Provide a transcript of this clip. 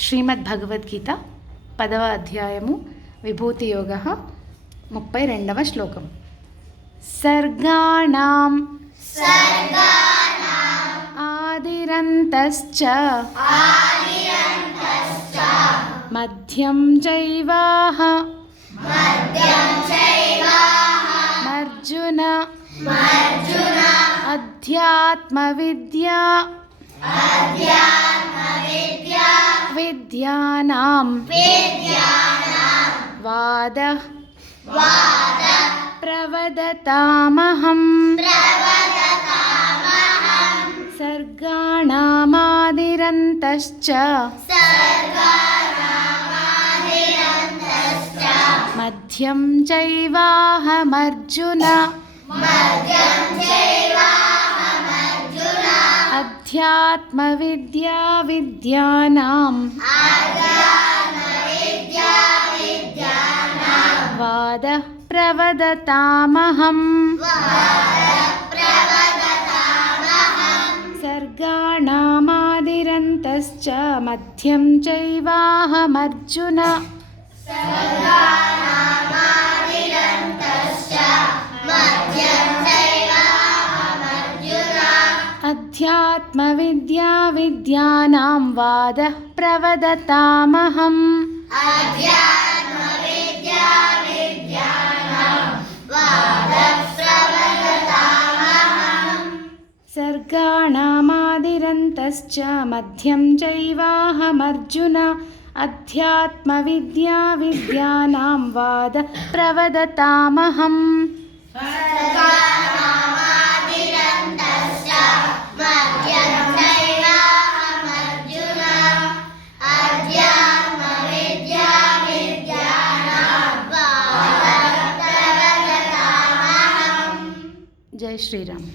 శ్రీమద్భగవద్గీత 10వ అధ్యాయము విభూతి యోగః 32వ శ్లోకం. సర్గాణాం ఆదిరంతశ్చ మధ్యం చైవాహ అర్జున అధ్యాత్మవిద్యా విద్యానాం వాదః ప్రవదతామహం. సర్గాణామాదిరంతశ్చ మధ్యం చైవాహమర్జున అధ్యాత్మవిద్యా విద్యానాం వాదః ప్రవదతామహం. సర్గాణామాదిరంతశ్చ మధ్యం చైవాహమర్జున అధ్యాత్మవిద్యా విద్యానాం వాదః ప్రవదతామహం. సర్గాణామాదిరంతశ్చ మధ్యం చైవాహమర్జున అధ్యాత్మవిద్యా విద్యానాం వాదః ప్రవదతామహం. జై శ్రీరామ్.